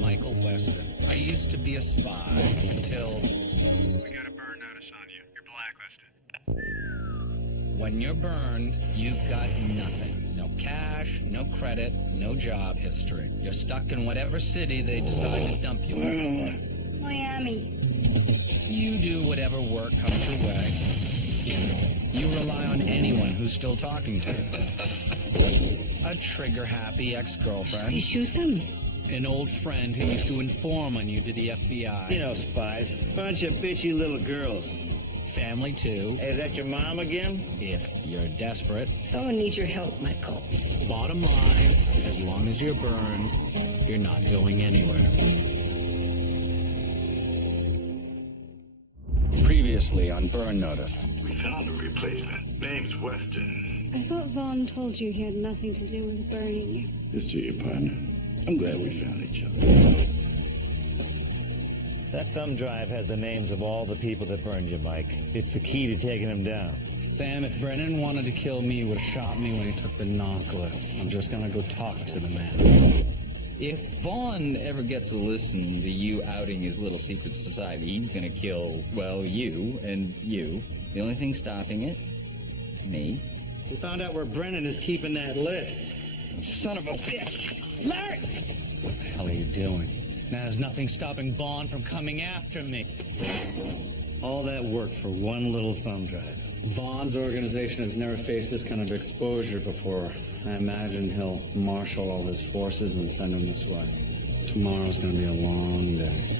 Michael Weston. I used to be a spy until... We got a burn notice on you. You're blacklisted. When you're burned, you've got nothing. No cash, no credit, no job history. You're stuck in whatever city they decide to dump you in. Miami. You do whatever work comes your way. You rely on anyone who's still talking to you. A trigger-happy ex-girlfriend. You shoot them? An old friend who used to inform on you to the FBI. You know, spies. Bunch of bitchy little girls. Family, too. Hey, is that your mom again? If you're desperate. Someone needs your help, Michael. Bottom line, as long as you're burned, you're not going anywhere. Previously on Burn Notice. We found a replacement. Name's Weston. I thought Vaughn told you he had nothing to do with burning you. Just to your partner. I'm glad we found each other. That thumb drive has the names of all the people that burned you, Mike. It's the key to taking them down. Sam, if Brennan wanted to kill me, he would have shot me when he took the knock list. I'm just gonna go talk to the man. If Vaughn ever gets a listen to you outing his little secret society, he's gonna kill, well, you and you. The only thing stopping it, me. We found out where Brennan is keeping that list. Son of a bitch! Larry! What the hell are you doing? Now there's nothing stopping Vaughn from coming after me. All that work for one little thumb drive. Vaughn's organization has never faced this kind of exposure before. I imagine he'll marshal all his forces and send them this way. Tomorrow's gonna be a long day.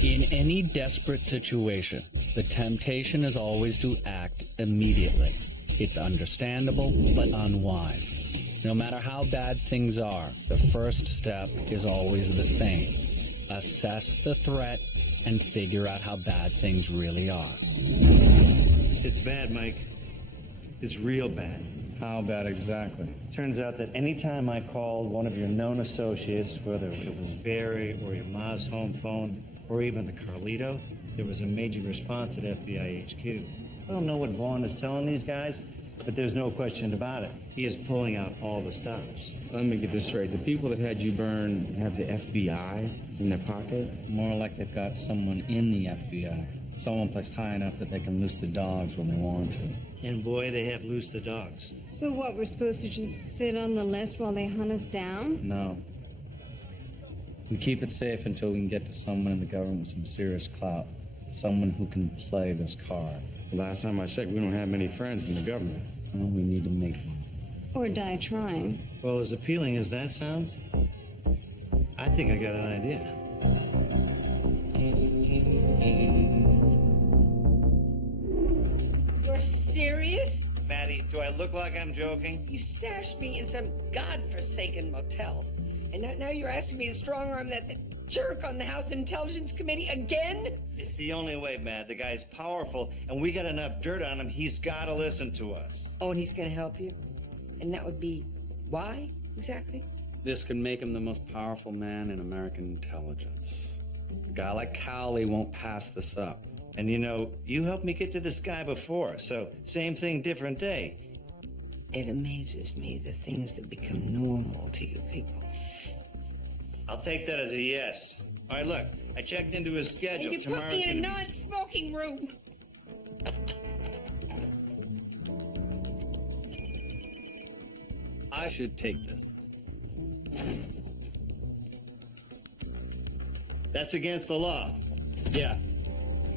In any desperate situation, the temptation is always to act immediately. It's understandable, but unwise. No matter how bad things are, the first step is always the same. Assess the threat and figure out how bad things really are. It's bad, Mike. It's real bad. How bad exactly? Turns out that any time I called one of your known associates, whether it was Barry or your Ma's home phone, or even the Carlito, there was a major response at FBI HQ. I don't know what Vaughn is telling these guys, but there's no question about it. He is pulling out all the stops. Let me get this straight. The people that had you burned have the FBI in their pocket? More like they've got someone in the FBI. Someone placed high enough that they can loose the dogs when they want to. And boy, they have loosed the dogs. So what, we're supposed to just sit on the list while they hunt us down? No. We keep it safe until we can get to someone in the government with some serious clout. Someone who can play this card. Last time I checked, we don't have many friends in the government. Well, we need to make one. Or die trying. Well, as appealing as that sounds, I think I got an idea. You're serious? Maddie, do I look like I'm joking? You stashed me in some godforsaken motel. And now you're asking me to strong-arm that jerk on the House Intelligence Committee again? It's the only way, Matt. The guy's powerful, and we got enough dirt on him, he's got to listen to us. Oh, and he's gonna help you? And that would be why, exactly? This could make him the most powerful man in American intelligence. A guy like Cowley won't pass this up. And you know, you helped me get to this guy before, so same thing, different day. It amazes me the things that become normal to you people. I'll take that as a yes. All right, look, I checked into his schedule. And you put me in a non-smoking room. I should take this. That's against the law. Yeah.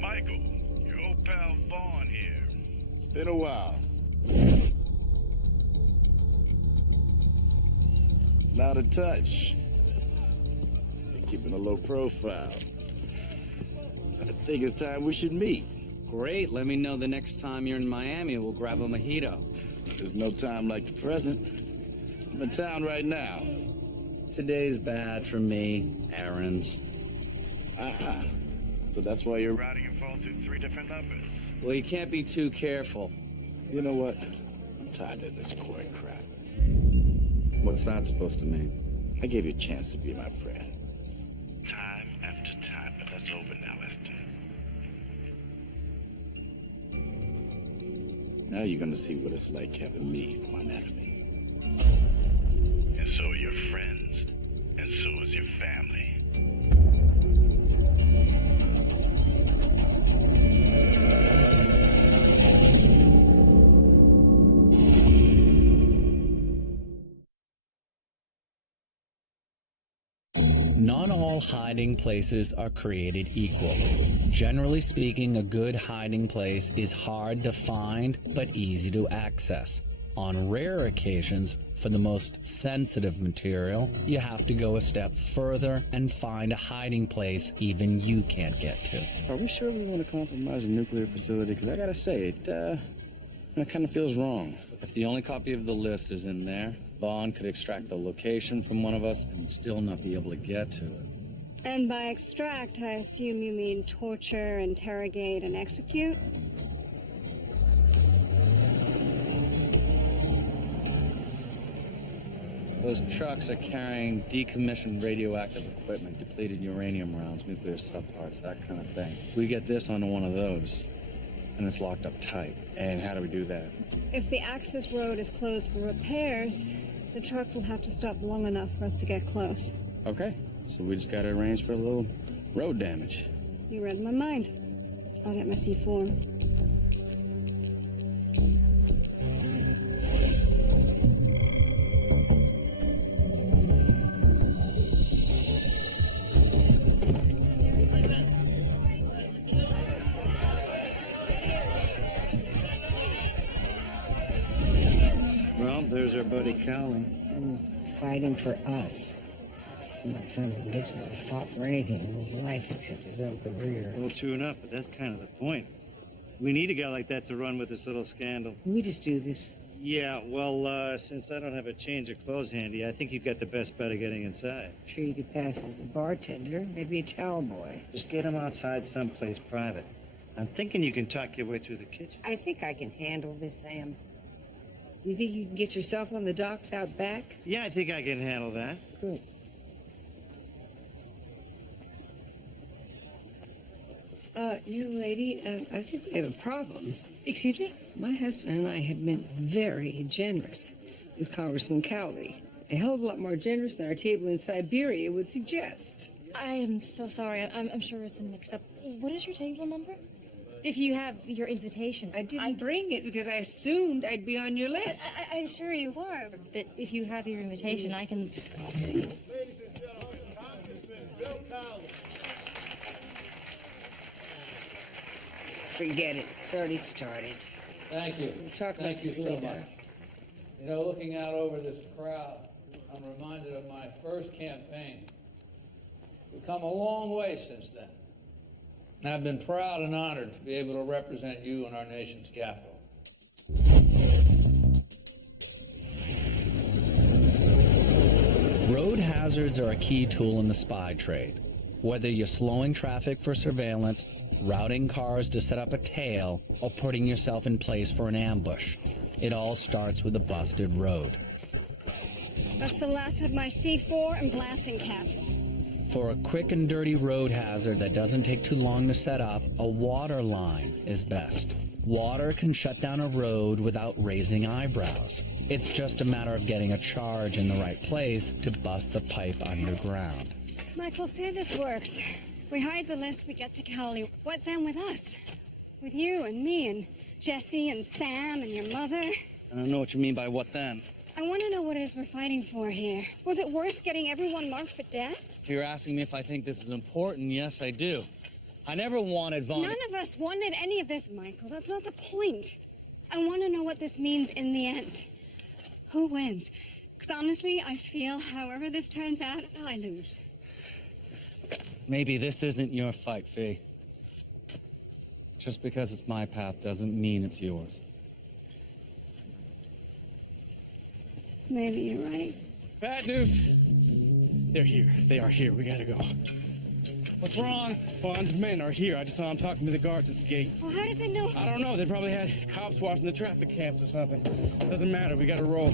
Michael, your old pal Vaughn here. It's been a while. Not a touch. You're keeping a low profile. I think it's time we should meet. Great. Let me know the next time you're in Miami. We'll grab a mojito. There's no time like the present. I'm in town right now. Today's bad for me. Errands. Uh-huh. So that's why you're... Routing your phone through 3 different numbers. Well, you can't be too careful. You know what? I'm tired of this court crap. What's that supposed to mean? I gave you a chance to be my friend. Time after time, but that's over now, Esther. Now you're gonna see what it's like having me for my enemy. your friends, and so is your family. Not all hiding places are created equal. Generally speaking, a good hiding place is hard to find but easy to access. On rare occasions, for the most sensitive material, you have to go a step further and find a hiding place even you can't get to. Are we sure we want to compromise a nuclear facility? Because I gotta say, it kind of feels wrong. If the only copy of the list is in there, Vaughn could extract the location from one of us and still not be able to get to it. And by extract, I assume you mean torture, interrogate, and execute? Those trucks are carrying decommissioned radioactive equipment, depleted uranium rounds, nuclear subparts, that kind of thing. We get this onto one of those, and it's locked up tight. And how do we do that? If the access road is closed for repairs, the trucks will have to stop long enough for us to get close. Okay, so we just gotta arrange for a little road damage. You read my mind. I'll get my C4. Well, there's our buddy Cowley. Fighting for us. Smug son of a bitch never fought for anything in his life except his own career. Well, true enough, but that's kind of the point. We need a guy like that to run with this little scandal. Can we just do this? Yeah, well, since I don't have a change of clothes handy, I think you've got the best bet of getting inside. I'm sure you could pass as the bartender, maybe a towel boy. Just get him outside someplace private. I'm thinking you can talk your way through the kitchen. I think I can handle this, Sam. You think you can get yourself on the docks out back? Yeah, I think I can handle that. Good. Young lady, I think we have a problem. Excuse me? My husband and I have been very generous with Congressman Cowley. A hell of a lot more generous than our table in Siberia would suggest. I am so sorry. I'm sure it's a mix-up. What is your table number? If you have your invitation. I didn't bring it because I assumed I'd be on your list. I'm sure you are, but if you have your invitation, I can... Just let me see. Ladies and gentlemen, Congressman Bill Cowley. Forget it. It's already started. Thank you. We'll talk about Thank you this so later. much. You know, looking out over this crowd, I'm reminded of my first campaign. We've come a long way since then. And I've been proud and honored to be able to represent you in our nation's capital. Road hazards are a key tool in the spy trade. Whether you're slowing traffic for surveillance, routing cars to set up a tail, or putting yourself in place for an ambush, it all starts with a busted road. That's the last of my C4 and blasting caps. For a quick and dirty road hazard that doesn't take too long to set up, a water line is best. Water can shut down a road without raising eyebrows. It's just a matter of getting a charge in the right place to bust the pipe underground. Michael, say this works. We hide the list, we get to Cowley. What then with us? With you and me and Jesse and Sam and your mother? I don't know what you mean by what then. I want to know what it is we're fighting for here. Was it worth getting everyone marked for death? If you're asking me if I think this is important, yes, I do. I never wanted Vaughn... None of us wanted any of this, Michael. That's not the point. I want to know what this means in the end. Who wins? Because honestly, I feel however this turns out, I lose. Maybe this isn't your fight, Fee. Just because it's my path doesn't mean it's yours. Maybe you're right. Bad news. They're here. They are here. We gotta go. What's wrong? Vaughn's men are here. I just saw them talking to the guards at the gate. Well, how did they know? I don't know. They probably had cops watching the traffic cams or something. Doesn't matter. We gotta roll.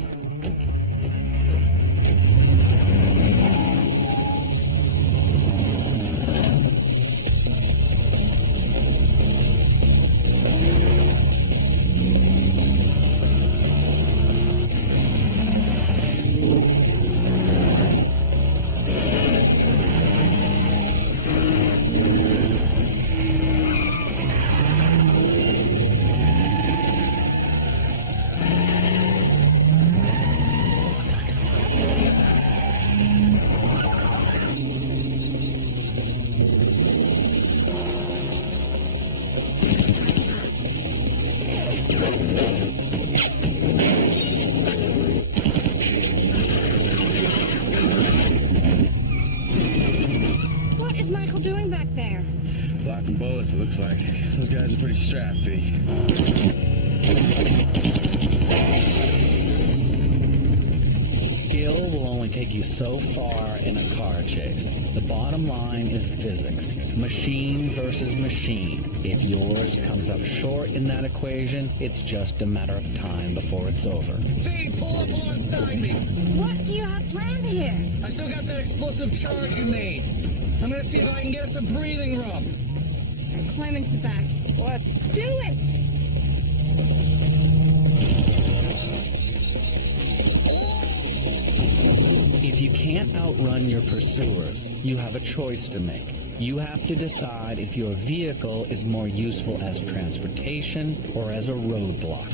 What is Michael doing back there? Blocking bullets, it looks like. Those guys are pretty strapped, V. Skill will only take you so far in a car chase. The bottom line is physics. Machine versus machine. If yours comes up short in that equation, it's just a matter of time before it's over. V, pull up alongside me. What do you have planned here? I still got that explosive charge you made. I'm gonna see if I can get us a breathing room. Climb into the back. What? Do it! If you can't outrun your pursuers, you have a choice to make. You have to decide if your vehicle is more useful as transportation or as a roadblock.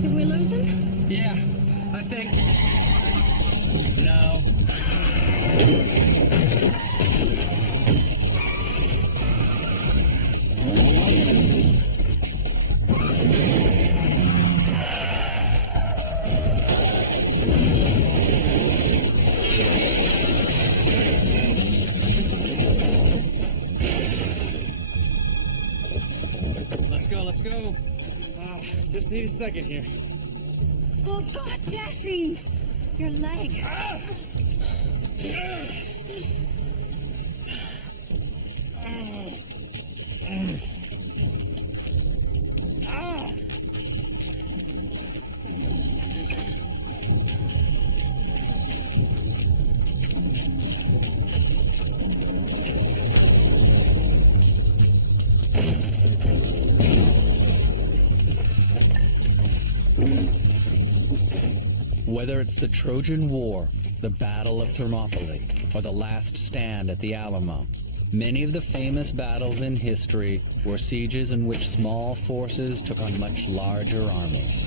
Did we lose him? Yeah, I think. No. Let's go. Just need a second here. Oh, God, Jesse! Your leg. Whether it's the Trojan War, the Battle of Thermopylae, or the Last Stand at the Alamo, many of the famous battles in history were sieges in which small forces took on much larger armies.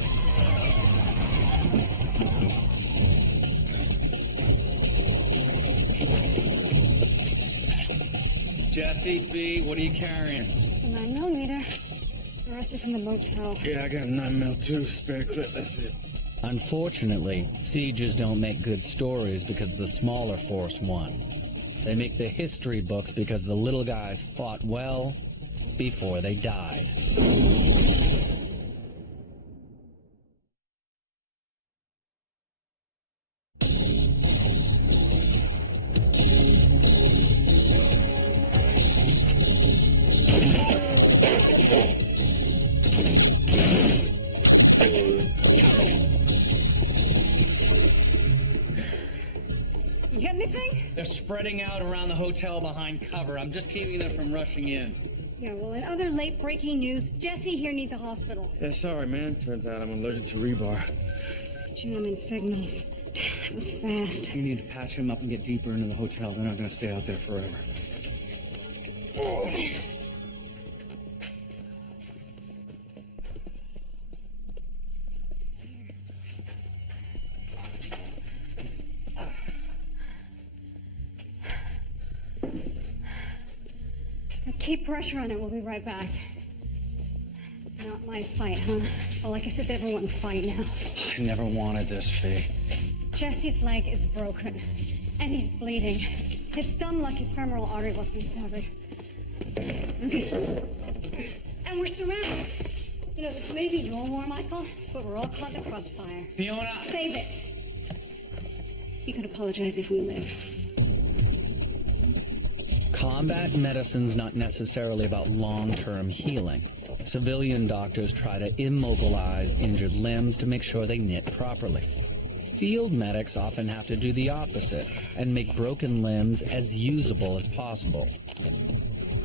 Jesse, V, what are you carrying? Just the 9mm. The rest is in the motel. Yeah, I got a 9mm too. Spare clip, that's it. Unfortunately, sieges don't make good stories because the smaller force won. They make the history books because the little guys fought well before they died. You get anything? They're spreading out around the hotel behind cover. I'm just keeping them from rushing in. Yeah, well, in other late-breaking news, Jesse here needs a hospital. Yeah, sorry, man. Turns out I'm allergic to rebar. Jamming signals. Damn, that was fast. You need to patch him up and get deeper into the hotel. They're not going to stay out there forever. Now keep pressure on it. We'll be right back. Not my fight, huh? Well, I guess it's everyone's fight now. I never wanted this, V. Jesse's leg is broken, and he's bleeding. It's dumb luck his femoral artery wasn't severed. Okay. And we're surrounded. You know, this may be your war, Michael, but we're all caught in the crossfire. Fiona! Save it. You can apologize if we live. Combat medicine's not necessarily about long-term healing. Civilian doctors try to immobilize injured limbs to make sure they knit properly. Field medics often have to do the opposite and make broken limbs as usable as possible.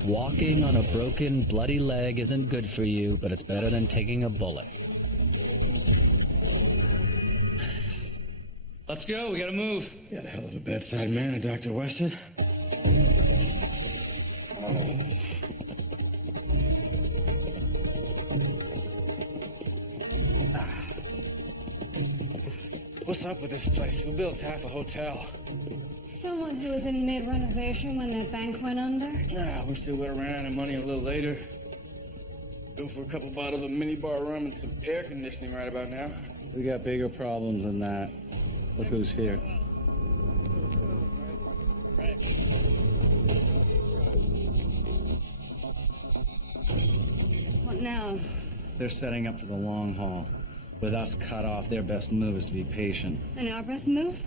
Walking on a broken, bloody leg isn't good for you, but it's better than taking a bullet. Let's go, we gotta move. Got a hell of a bedside manner, Dr. Weston. What's up with this place? We built half a hotel. Someone who was in mid-renovation when that bank went under? Nah, wish they would have ran out of money a little later. Go for a couple bottles of minibar rum and some air conditioning right about now. We got bigger problems than that. Look who's here. What now? They're setting up for the long haul. With us cut off, their best move is to be patient. And our best move?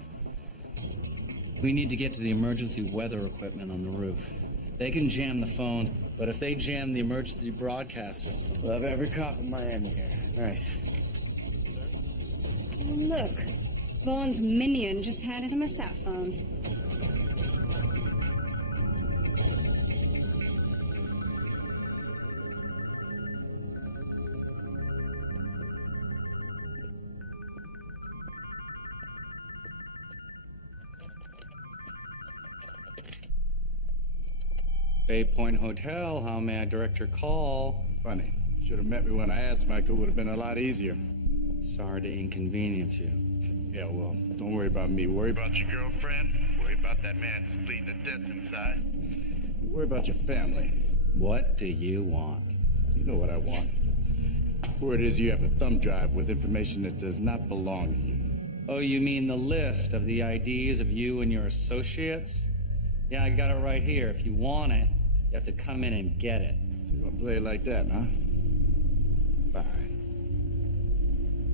We need to get to the emergency weather equipment on the roof. They can jam the phones, but if they jam the emergency broadcast system... Love every cop in Miami here. Nice. Look, Vaughn's minion just handed him a sat phone. Bay Point Hotel, how may I direct your call? Funny. Should have met me when I asked, Michael. Would have been a lot easier. Sorry to inconvenience you. Yeah, well, don't worry about me. Worry about About your girlfriend? Worry about that man who's bleeding to death inside? worry about your family. What do you want? You know what I want. Word is you have a thumb drive with information that does not belong to you. Oh, you mean the list of the IDs of you and your associates? Yeah, I got it right here. If you want it, you have to come in and get it. So you're gonna play it like that, huh? Fine.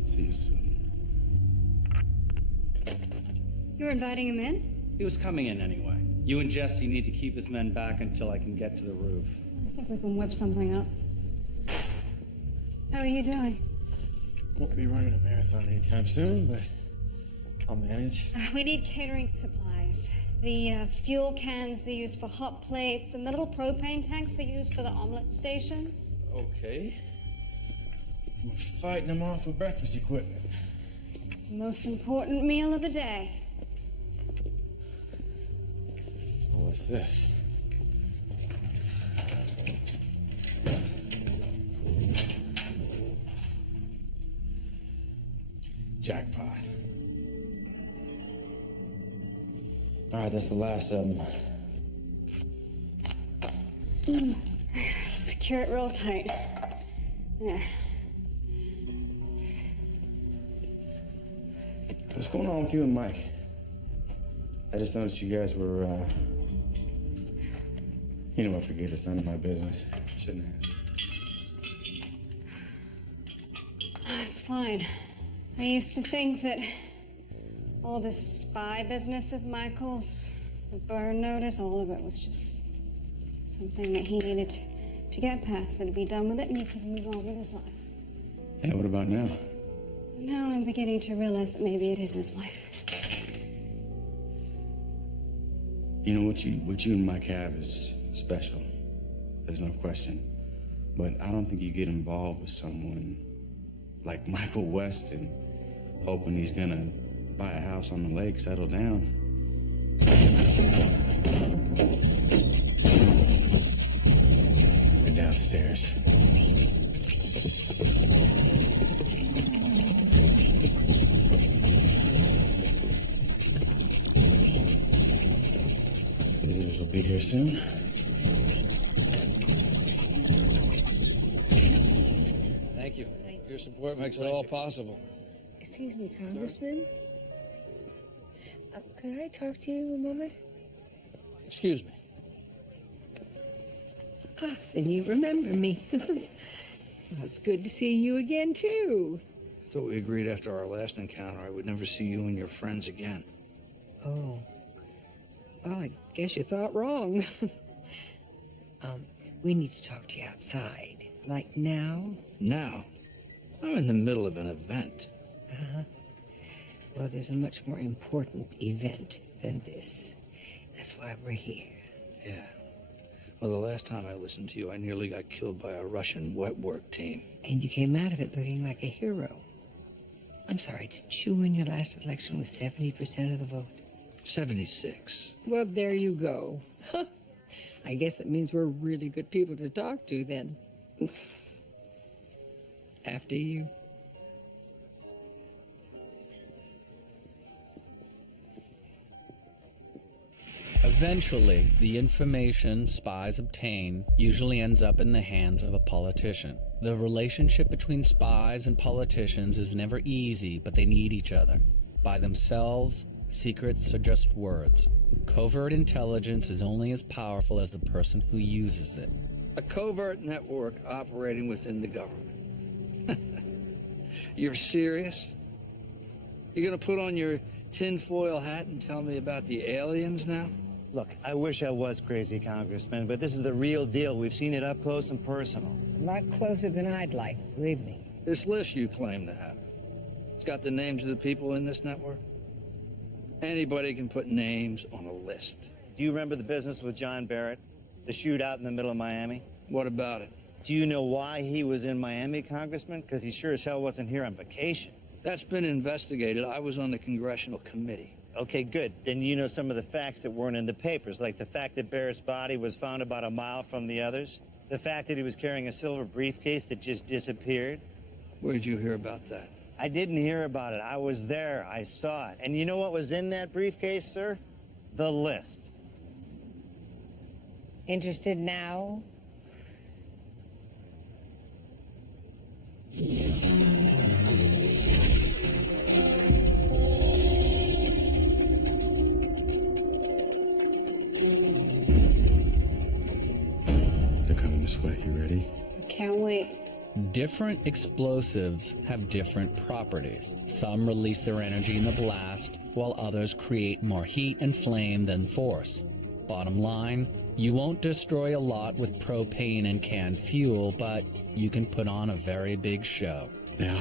See you soon. You're inviting him in? He was coming in anyway. You and Jesse need to keep his men back until I can get to the roof. I think we can whip something up. How are you doing? Won't be running a marathon anytime soon, but I'll manage. We need catering supplies. The fuel cans they use for hot plates and the little propane tanks they use for the omelet stations. Okay. We're fighting them off with breakfast equipment. It's the most important meal of the day. What's this? Jackpot. All right, that's the last of them. Secure it real tight. Yeah. What's going on with you and Mike? I just noticed you guys were, you know what, forget it, it's none of my business. Shouldn't have. It's fine. I used to think that all this spy business of Michael's, the burn notice, all of it was just something that he needed to get past, that he'd be done with it and he could move on with his life. Yeah, what about now? Now I'm beginning to realize that maybe it is his life. You know, what you and Mike have is special. There's no question. But I don't think you get involved with someone like Michael Weston, hoping he's gonna buy a house on the lake, settle down. They're downstairs. Visitors will be here soon. Thank you. Your support makes it all possible. Excuse me, Congressman. Could I talk to you a moment? Excuse me. Ah, then you remember me. Well, it's good to see you again, too. I thought we agreed after our last encounter I would never see you and your friends again. Oh. Well, I guess you thought wrong. We need to talk to you outside. Like now? Now? I'm in the middle of an event. Well, there's a much more important event than this. That's why we're here. Yeah. Well, the last time I listened to you, I nearly got killed by a Russian wet work team. And you came out of it looking like a hero. I'm sorry, didn't you win your last election with 70% of the vote? 76. Well, there you go. I guess that means we're really good people to talk to then. After you. Eventually, the information spies obtain usually ends up in the hands of a politician. The relationship between spies and politicians is never easy, but they need each other. By themselves, secrets are just words. Covert intelligence is only as powerful as the person who uses it. A covert network operating within the government. You're serious? You're gonna put on your tinfoil hat and tell me about the aliens now? Look, I wish I was crazy, Congressman, but this is the real deal. We've seen it up close and personal. A lot closer than I'd like, believe me. This list you claim to have, it's got the names of the people in this network? Anybody can put names on a list. Do you remember the business with John Barrett? The shootout in the middle of Miami? What about it? Do you know why he was in Miami, Congressman? Because he sure as hell wasn't here on vacation. That's been investigated. I was on the congressional committee. Okay, good. Then you know some of the facts that weren't in the papers, like the fact that Barrett's body was found about a mile from the others, the fact that he was carrying a silver briefcase that just disappeared. Where'd you hear about that? I didn't hear about it. I was there. I saw it. And you know what was in that briefcase, sir? The list. Interested now? They're coming this way. You ready? Can't wait. Different explosives have different properties. Some release their energy in the blast, while others create more heat and flame than force. Bottom line, you won't destroy a lot with propane and canned fuel, but you can put on a very big show. Now.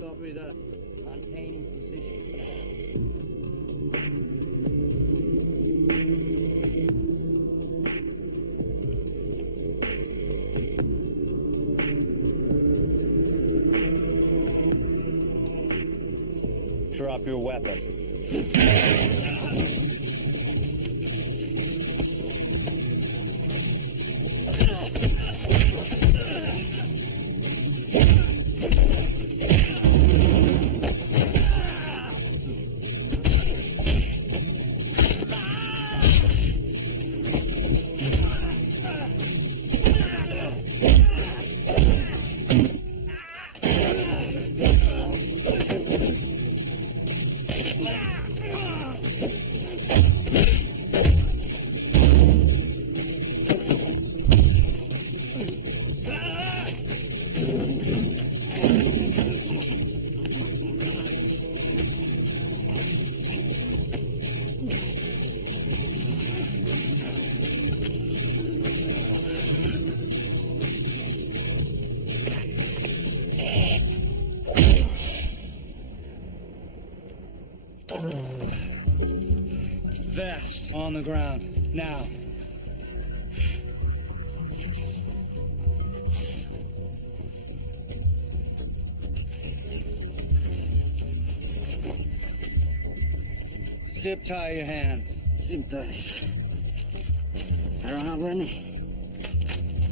Copy that. Maintaining position. Drop your weapon. Vest on the ground. Now. Zip tie your hands. Zip ties. I don't have any.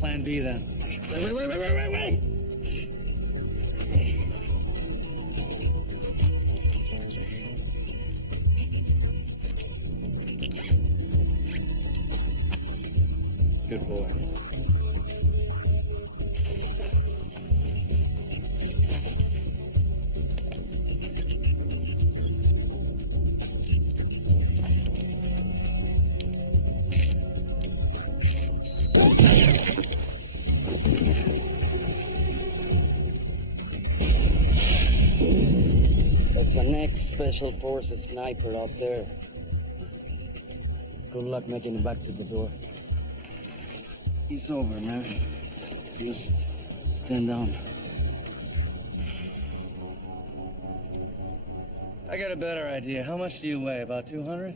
Plan B then. Wait. Good boy. That's an ex-Special Forces sniper out there. Good luck making it back to the door. It's over, man. Just stand down. I got a better idea. How much do you weigh? About 200?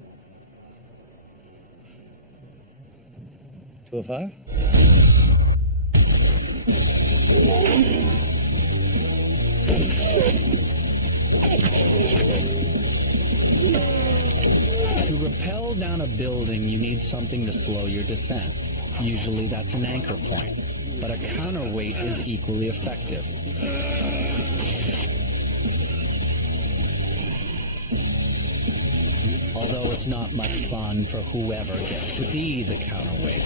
205? To rappel down a building, you need something to slow your descent. Usually that's an anchor point, but a counterweight is equally effective. Although it's not much fun for whoever gets to be the counterweight.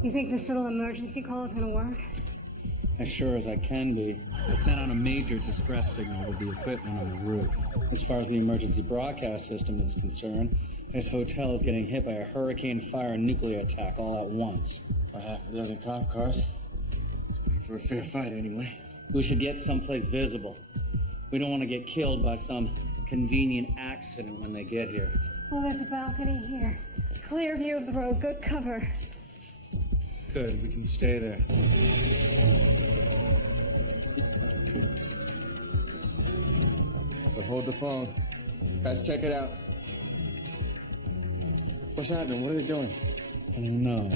You think this little emergency call is gonna work? As sure as I can be. I sent out a major distress signal with the equipment on the roof. As far as the emergency broadcast system is concerned, this hotel is getting hit by a hurricane, fire, and nuclear attack all at once. Or half a dozen cop cars. Make for a fair fight anyway. We should get someplace visible. We don't want to get killed by some convenient accident when they get here. Well, there's a balcony here. Clear view of the road, good cover. Good, we can stay there. But hold the phone. Guys, check it out. What's happening? What are they doing? I don't know.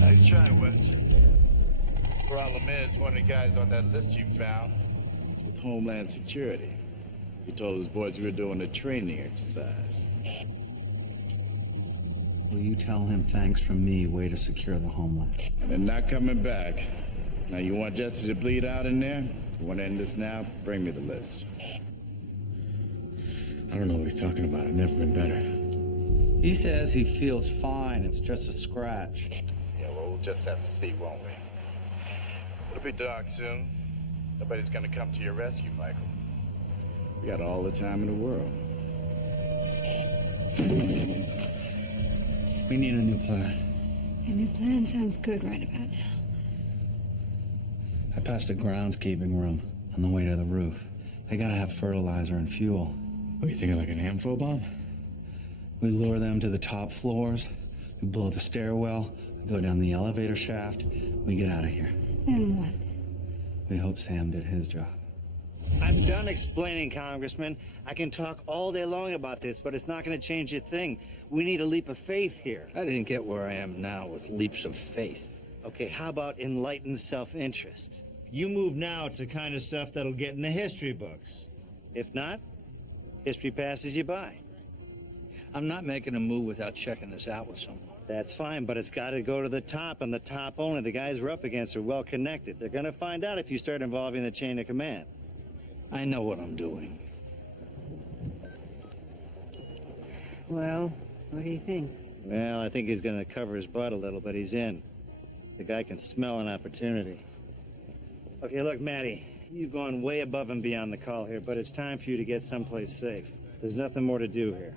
Nice try, Webster. Problem is, one of the guys on that list you found is with Homeland Security. He told his boys we were doing a training exercise. Will you tell him thanks from me, way to secure the homeland? And they're not coming back. Now, you want Jesse to bleed out in there? You want to end this now? Bring me the list. I don't know what he's talking about. I've never been better. He says he feels fine. It's just a scratch. Yeah, well, we'll just have to see, won't we? It'll be dark soon. Nobody's gonna come to your rescue, Michael. We got all the time in the world. We need a new plan. A new plan sounds good right about now. I passed a groundskeeping room on the way to the roof. They gotta have fertilizer and fuel. What, you thinking like an amphibole bomb? We lure them to the top floors, we blow the stairwell, we go down the elevator shaft, we get out of here. Then what? We hope Sam did his job. I'm done explaining, Congressman. I can talk all day long about this, but it's not going to change a thing. We need a leap of faith here. I didn't get where I am now with leaps of faith. Okay, how about enlightened self-interest? You move now, it's the kind of stuff that'll get in the history books. If not, history passes you by. I'm not making a move without checking this out with someone. That's fine, but it's got to go to the top, and the top only. The guys we're up against are well connected. They're going to find out if you start involving the chain of command. I know what I'm doing. Well, what do you think? Well, I think he's going to cover his butt a little, but he's in. The guy can smell an opportunity. Okay, look, Matty, you've gone way above and beyond the call here, but it's time for you to get someplace safe. There's nothing more to do here.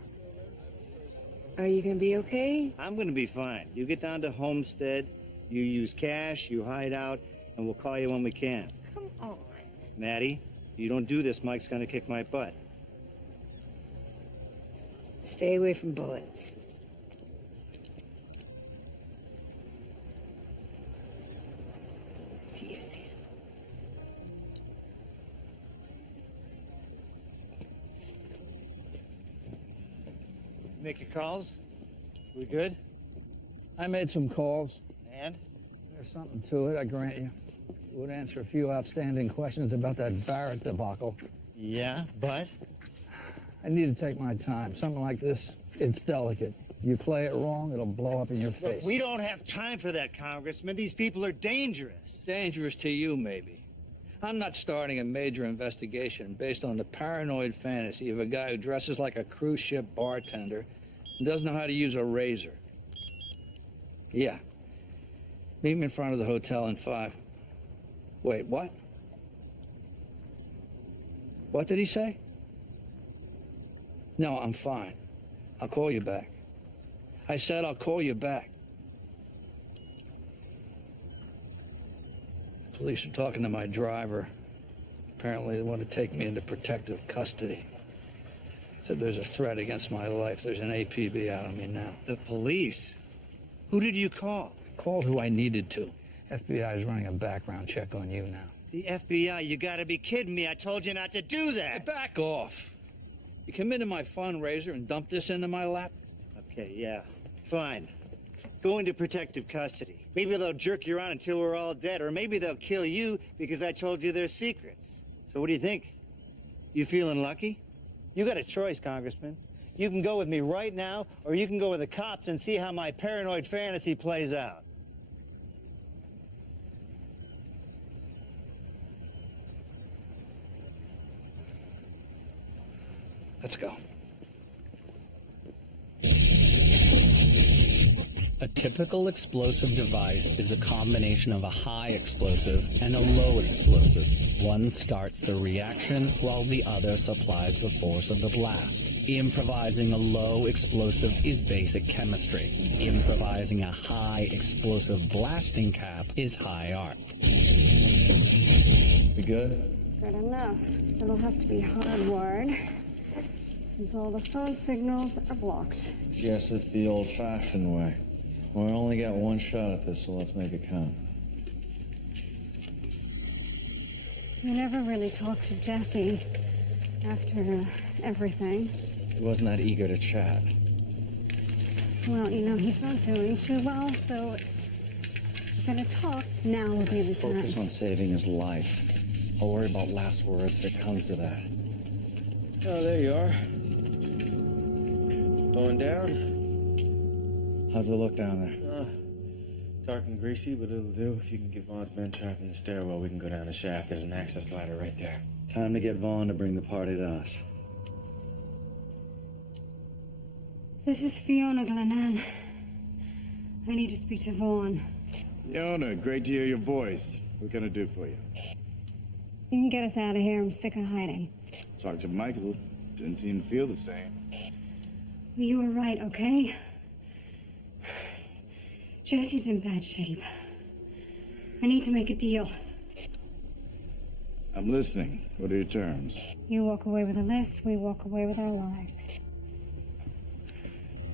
Are you going to be okay? I'm going to be fine. You get down to Homestead, you use cash, you hide out, and we'll call you when we can. Come on. Matty, if you don't do this, Mike's going to kick my butt. Stay away from bullets. See you, Sam. Make your calls? We good? I made some calls. And? There's something to it, I grant you. It would answer a few outstanding questions about that Barrett debacle. Yeah, but? I need to take my time. Something like this, it's delicate. You play it wrong, it'll blow up in your Look, face. we don't have time for that, Congressman. These people are dangerous. Dangerous to you, maybe. I'm not starting a major investigation based on the paranoid fantasy of a guy who dresses like a cruise ship bartender and doesn't know how to use a razor. Yeah. Meet me in front of the hotel in 5. Wait, what? What did he say? No, I'm fine. I'll call you back. I said I'll call you back. The police are talking to my driver. Apparently they want to take me into protective custody. Said there's a threat against my life. There's an APB out on me now. The police? Who did you call? I called who I needed to. FBI is running a background check on you now. The FBI? You gotta be kidding me. I told you not to do that. Back off. You come into my fundraiser and dump this into my lap? Okay, yeah. Fine. Go into protective custody. Maybe they'll jerk you around until we're all dead, or maybe they'll kill you because I told you their secrets. So what do you think? You feeling lucky? You got a choice, Congressman. You can go with me right now, or you can go with the cops and see how my paranoid fantasy plays out. Let's go. A typical explosive device is a combination of a high explosive and a low explosive. One starts the reaction while the other supplies the force of the blast. Improvising a low explosive is basic chemistry. Improvising a high explosive blasting cap is high art. We good? Good enough. It'll have to be hardwired, since all the phone signals are blocked. Guess it's the old-fashioned way. We only got one shot at this, so let's make it count. You never really talked to Jesse after everything. He wasn't that eager to chat. Well, you know, he's not doing too well, so if you're gonna talk, now will be the time. Focus on saving his life. I'll worry about last words if it comes to that. Oh, there you are. Going down? How's it look down there? Dark and greasy, but it'll do. If you can get Vaughn's men trapped in the stairwell, we can go down the shaft. There's an access ladder right there. Time to get Vaughn to bring the party to us. This is Fiona Glennan. I need to speak to Vaughn. Fiona, great to hear your voice. What can I do for you? You can get us out of here. I'm sick of hiding. Talked to Michael. Didn't seem to feel the same. You were right, okay? Jesse's in bad shape. I need to make a deal. I'm listening. What are your terms? You walk away with a list, we walk away with our lives.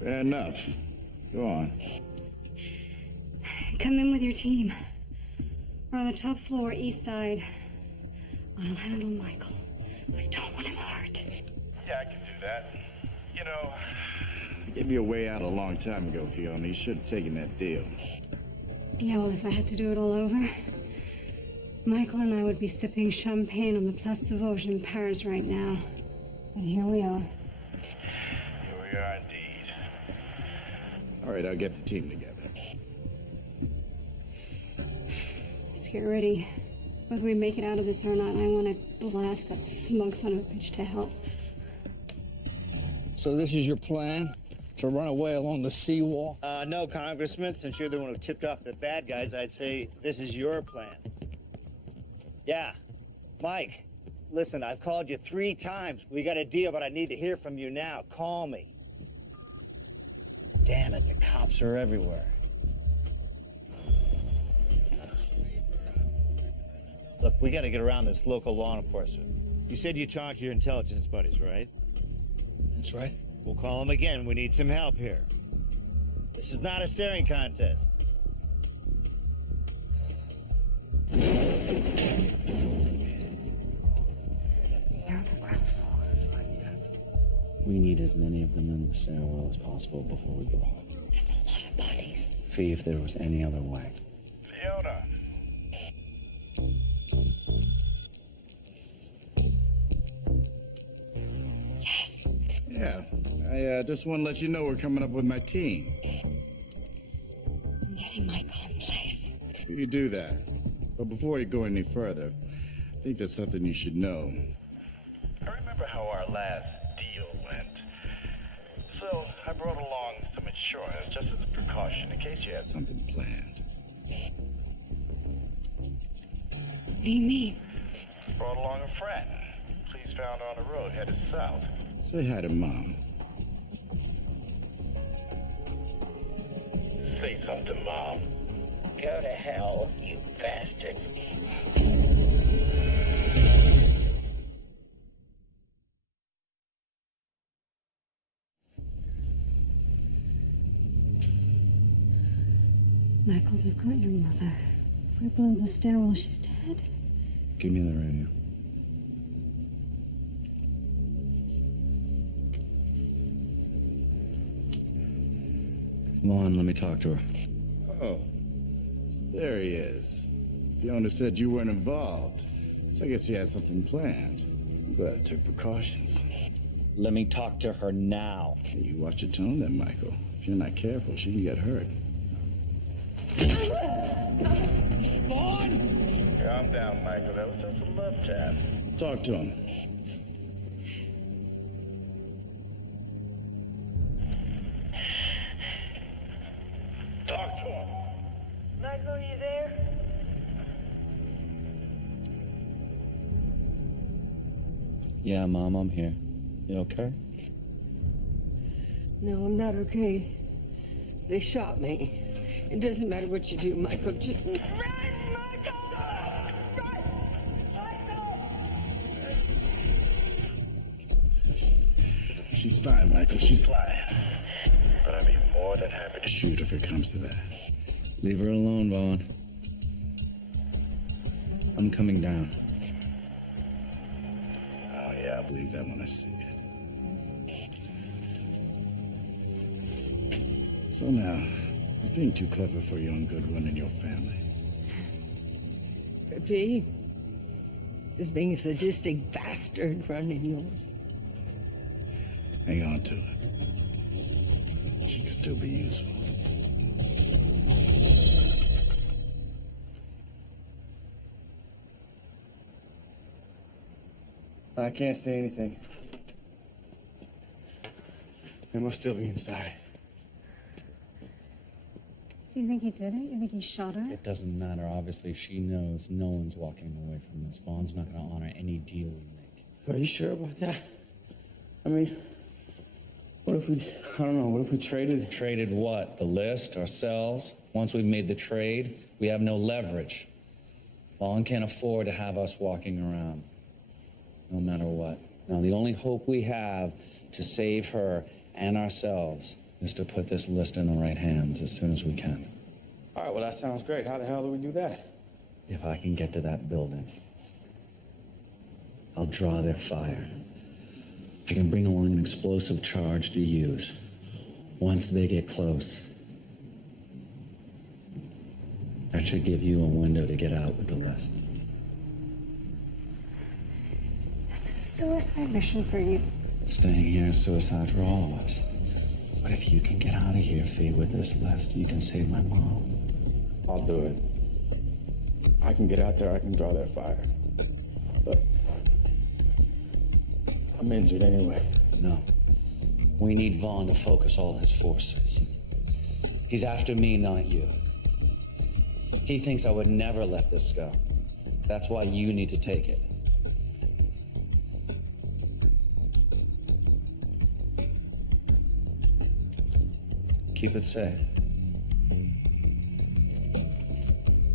Fair enough. Go on. Come in with your team. We're on the top floor, east side. I'll handle Michael. I don't want him hurt. Yeah, I can do that. You know, I gave you a way out a long time ago, Fiona. You should have taken that deal. Yeah, well, if I had to do it all over, Michael and I would be sipping champagne on the Place de Vosges in Paris right now. But here we are. here we are indeed. All right, I'll get the team together. Let's get ready. Whether we make it out of this or not, I want to blast that smug son of a bitch to hell. So this is your plan? To run away along the seawall? No, Congressman. Since you're the one who tipped off the bad guys, I'd say this is your plan. Yeah. Mike, listen, I've called you 3 times. We got a deal, but I need to hear from you now. Call me. Damn it, the cops are everywhere. Look, we got to get around this local law enforcement. You said you talked to your intelligence buddies, right? That's right. We'll call him again. We need some help here. This is not a staring contest. We need as many of them in the stairwell as possible before we go home. That's a lot of bodies. See if there was any other way. Fiona. Yes. Yeah, Yeah, just want to let you know we're coming up with my team. I'm getting Michael in place. You do that. But before you go any further, I think there's something you should know. I remember how our last deal went. So I brought along some insurance just as a precaution in case you had Something planned. What do you mean? Brought along a friend. Police found her on the road headed south. Say hi to Mom. Say something, Mom. Go to hell, you bastard. Michael, they've got your mother. If we blow the stairwell, she's dead. Give me the radio. Come on, let me talk to her. Oh, so there he is. Fiona said you weren't involved, so I guess you had something planned. I'm glad I took precautions. Let me talk to her now. Hey, you watch your tone then, Michael. If you're not careful, she can get hurt. Vaughn! Calm down, Michael. That was just a love tap. Talk to him. Talk to him. Michael, you there? Yeah, Mom, I'm here. You okay? No, I'm not okay. They shot me. It doesn't matter what you do, Michael. Just... She's fine, Michael. She's Fine. But I'd be more than happy to shoot if it comes to that. Leave her alone, Vaughn. I'm coming down. Oh, yeah, I believe that when I see it. So now, is being too clever for your own good running your family? Could be. Just being a sadistic bastard running yours. Hang on to it. She could still be useful. I can't say anything. They must still be inside. Do you think he did it? You think he shot her? It doesn't matter. Obviously, she knows no one's walking away from this. Vaughn's not going to honor any deal we make. Are you sure about that? I mean, what if we, I don't know, what if we traded? Traded what? The list? Ourselves? Once we've made the trade, we have no leverage. Vaughn can't afford to have us walking around, no matter what. Now, the only hope we have to save her and ourselves is to put this list in the right hands as soon as we can. All right, well, that sounds great. How the hell do we do that? If I can get to that building, I'll draw their fire. I can bring along an explosive charge to use. Once they get close, that should give you a window to get out with the rest. That's a suicide mission for you. Staying here is suicide for all of us. But if you can get out of here, Fee, with this list, you can save my mom. I'll do it. I can get out there, I can draw their fire. But I'm injured anyway. No. We need Vaughn to focus all his forces. He's after me, not you. He thinks I would never let this go. That's why you need to take it. Keep it safe.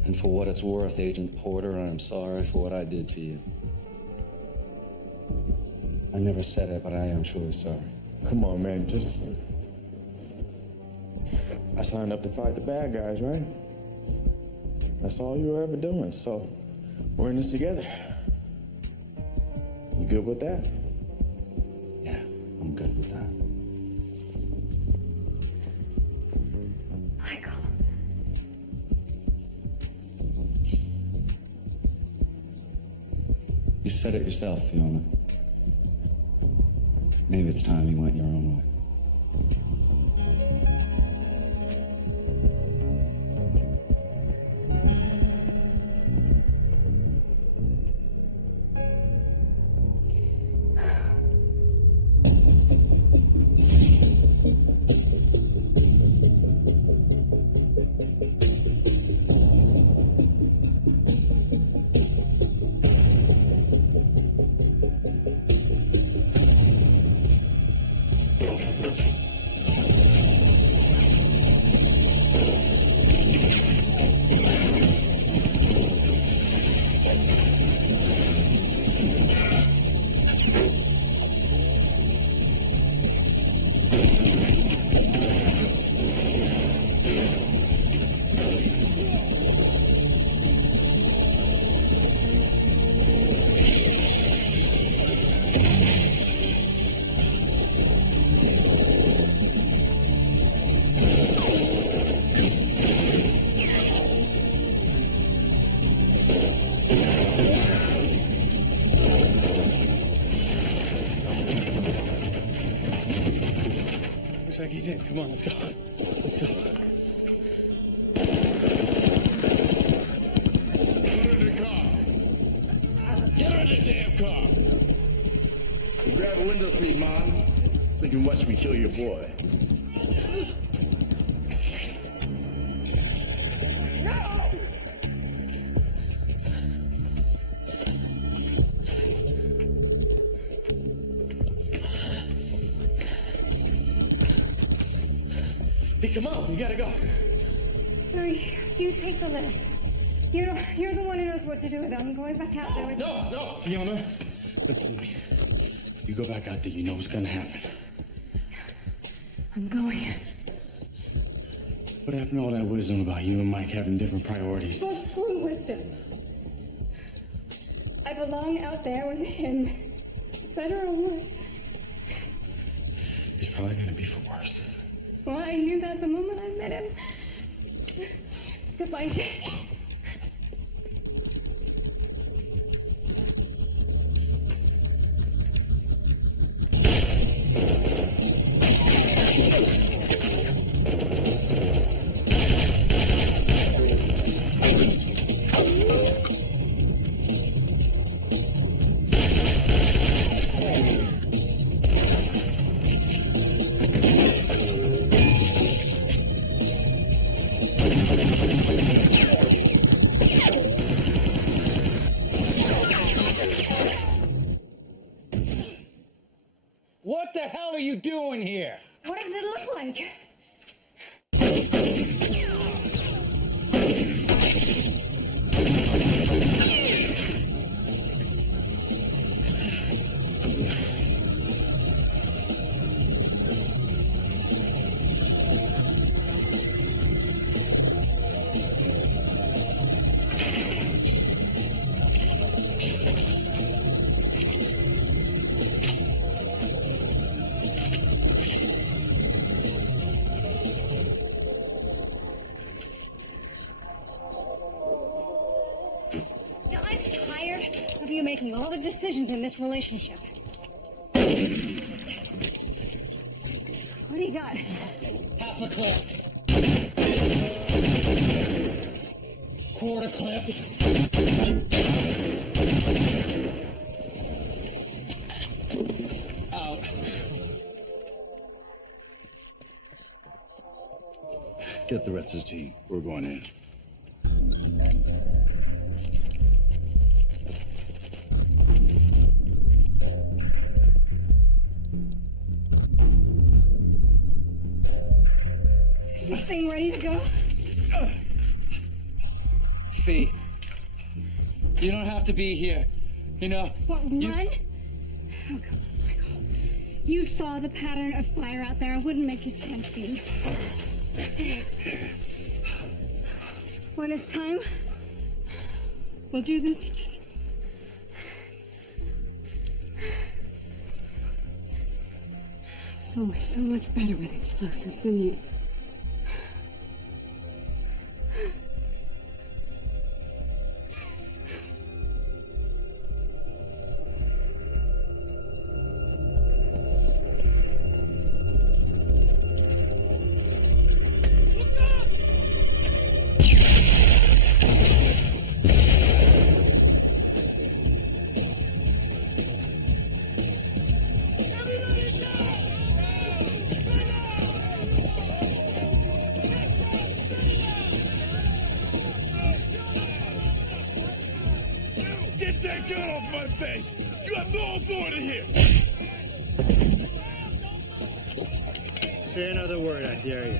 And for what it's worth, Agent Porter, I'm sorry for what I did to you. I never said it, but I am truly sorry. Come on, man, just... I signed up to fight the bad guys, right? That's all you were ever doing, so we're in this together. You good with that? Yeah, I'm good with that. Michael. You said it yourself, Fiona. Maybe it's time you went your own way. Looks like he's in. Come on, let's go. Let's go. Get her in the car. Get her in the damn car. Grab a window seat, Mom, so you can watch me kill your boy. Hey, come on, we gotta go. Harry, you take the list. You're the one who knows what to do with it. I'm going back out there with No, Fiona, listen to me. You go back out there, you know what's gonna happen. I'm going. What happened to all that wisdom about you and Mike having different priorities? Well, screw wisdom. I belong out there with him. Better or worse. It's probably gonna be for worse. Well, I knew that the moment I met him. Goodbye, Jake. What the hell are you doing here? What does it look like? Now, I'm tired of you making all the decisions in this relationship. What do you got? Half a clip. Quarter clip. Out. Get the rest of the team. We're going in. Is this thing ready to go? Fee, you don't have to be here. You know. What, run? Oh, come on, Michael. You saw the pattern of fire out there. I wouldn't make you 10 feet. When it's time, we'll do this together. I was always so much better with explosives than you. Get that gun off my face! You have no authority here! Say another word, I dare you.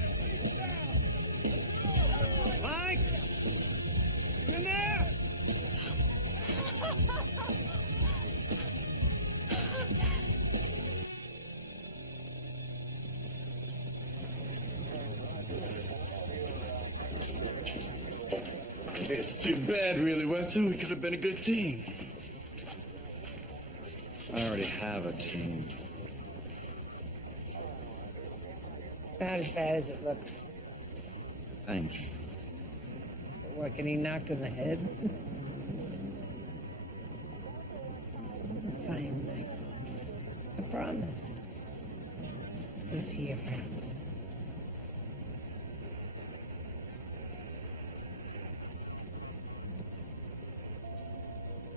Mike! In there! It's too bad, really, Weston. We could have been a good team. I already have a team. It's not as bad as it looks. Thank you. What, getting knocked in the head? Fine, Michael. I promise. Go see your friends.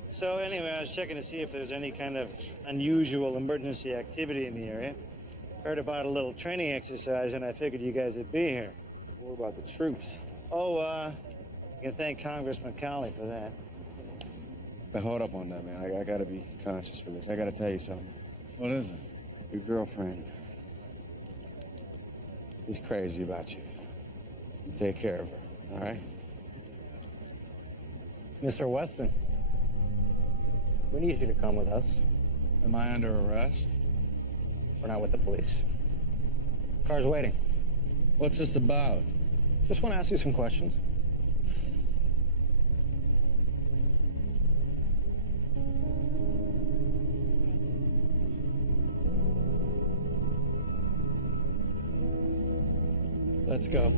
So anyway, I was checking to see if there was any kind of unusual emergency activity in the area. Heard about a little training exercise, and I figured you guys would be here. What about the troops? Oh, you can thank Congressman Cowley for that. But hold up on that, man. I gotta be conscious for this. I gotta tell you something. What is it? Your girlfriend. She's crazy about you. You take care of her, all right? Mr. Weston, we need you to come with us. Am I under arrest? We're not with the police. Car's waiting. What's this about? Just want to ask you some questions. Let's go.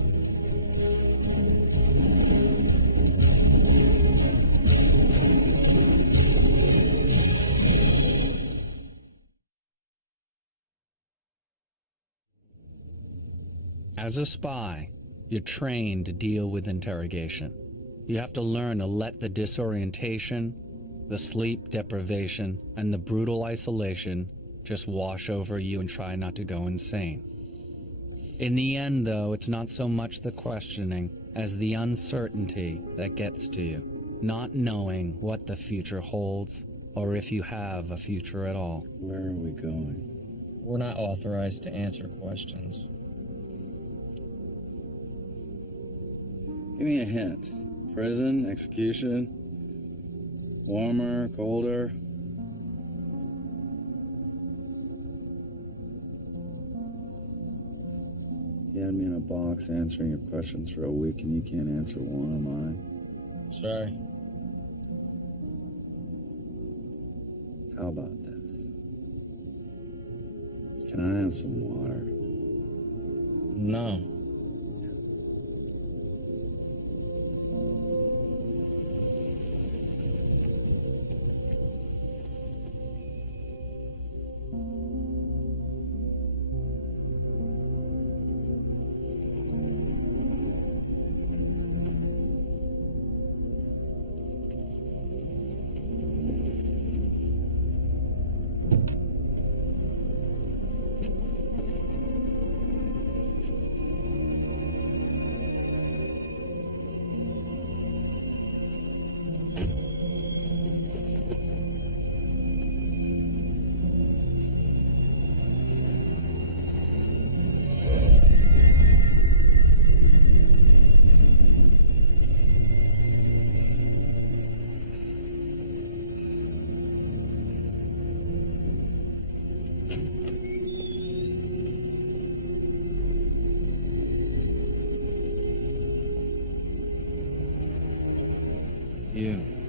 As a spy, you're trained to deal with interrogation. You have to learn to let the disorientation, the sleep deprivation, and the brutal isolation just wash over you and try not to go insane. In the end, though, it's not so much the questioning as the uncertainty that gets to you, not knowing what the future holds or if you have a future at all. Where are we going? We're not authorized to answer questions. Give me a hint. Prison, execution, warmer, colder. You had me in a box answering your questions for a week and you can't answer one of mine. Sorry. How about this? Can I have some water? No. You.